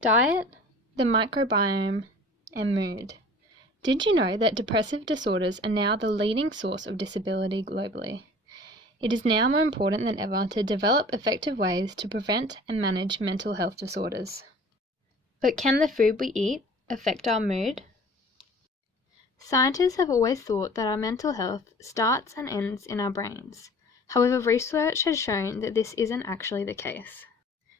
Diet, the microbiome, and mood. Did you know that depressive disorders are now the leading source of disability globally? It is now more important than ever to develop effective ways to prevent and manage mental health disorders. But can the food we eat affect our mood? Scientists have always thought that our mental health starts and ends in our brains. However, research has shown that this isn't actually the case.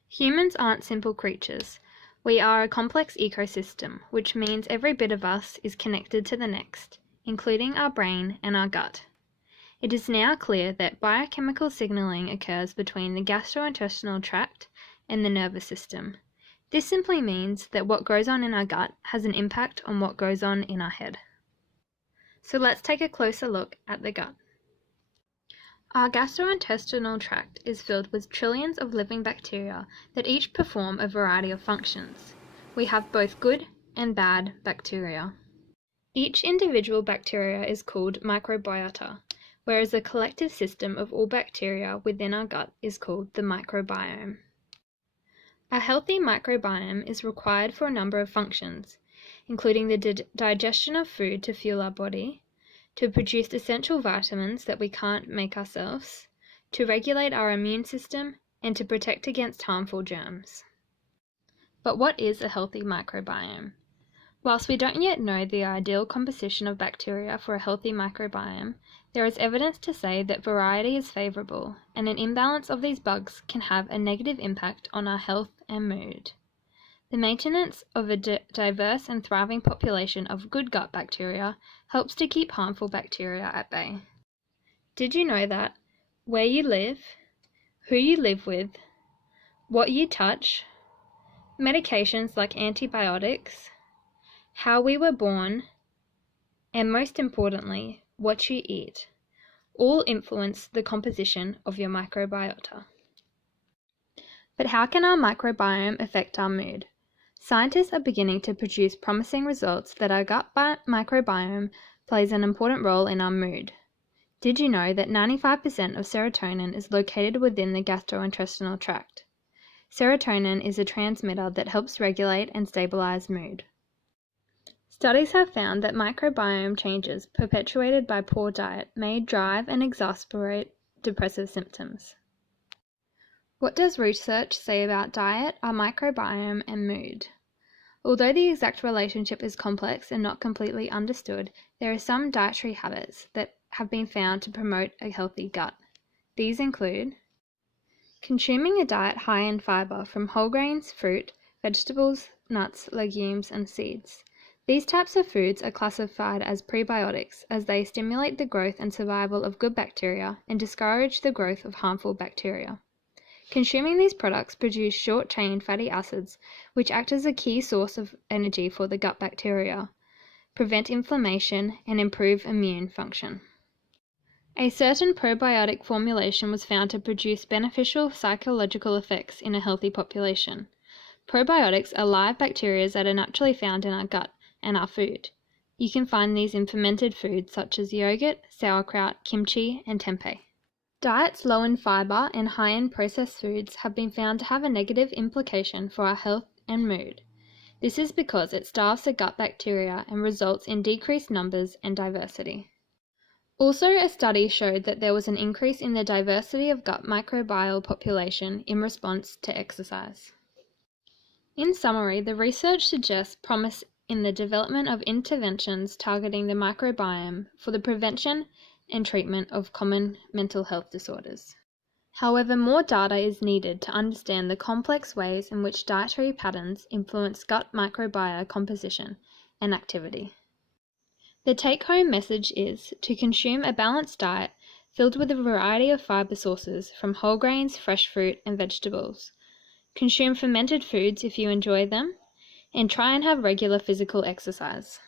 Humans aren't simple creatures. We are a complex ecosystem, which means every bit of us is connected to the next, including our brain and our gut. It is now clear that biochemical signaling occurs between the gastrointestinal tract and the nervous system. This simply means that what goes on in our gut has an impact on what goes on in our head. So let's take a closer look at the gut. Our gastrointestinal tract is filled with trillions of living bacteria that each perform a variety of functions. We have both good and bad bacteria. Each individual bacteria is called microbiota, whereas the collective system of all bacteria within our gut is called the microbiome. A healthy microbiome is required for a number of functions, including the digestion of food to fuel our body, to produce essential vitamins that we can't make ourselves, to regulate our immune system, and to protect against harmful germs. But what is a healthy microbiome? Whilst we don't yet know the ideal composition of bacteria for a healthy microbiome, there is evidence to say that variety is favourable, and an imbalance of these bugs can have a negative impact on our health and mood. The maintenance of a diverse and thriving population of good gut bacteria helps to keep harmful bacteria at bay. Did you know that where you live, who you live with, what you touch, medications like antibiotics, how we were born, and most importantly, what you eat, all influence the composition of your microbiota? But how can our microbiome affect our mood? Scientists are beginning to produce promising results that our gut microbiome plays an important role in our mood. Did you know that 95% of serotonin is located within the gastrointestinal tract? Serotonin is a transmitter that helps regulate and stabilize mood. Studies have found that microbiome changes perpetuated by poor diet may drive and exacerbate depressive symptoms. What does research say about diet, our microbiome, and mood? Although the exact relationship is complex and not completely understood, there are some dietary habits that have been found to promote a healthy gut. These include consuming a diet high in fiber from whole grains, fruit, vegetables, nuts, legumes, and seeds. These types of foods are classified as prebiotics as they stimulate the growth and survival of good bacteria and discourage the growth of harmful bacteria. Consuming these products produce short-chain fatty acids, which act as a key source of energy for the gut bacteria, prevent inflammation, and improve immune function. A certain probiotic formulation was found to produce beneficial psychological effects in a healthy population. Probiotics are live bacteria that are naturally found in our gut and our food. You can find these in fermented foods such as yogurt, sauerkraut, kimchi, and tempeh. Diets low in fiber and high in processed foods have been found to have a negative implication for our health and mood. This is because it starves the gut bacteria and results in decreased numbers and diversity. Also, a study showed that there was an increase in the diversity of gut microbial population in response to exercise. In summary, the research suggests promise in the development of interventions targeting the microbiome for the prevention and treatment of common mental health disorders. However, more data is needed to understand the complex ways in which dietary patterns influence gut microbiome composition and activity. The take-home message is to consume a balanced diet filled with a variety of fiber sources from whole grains, fresh fruit, and vegetables. Consume fermented foods if you enjoy them, and try and have regular physical exercise.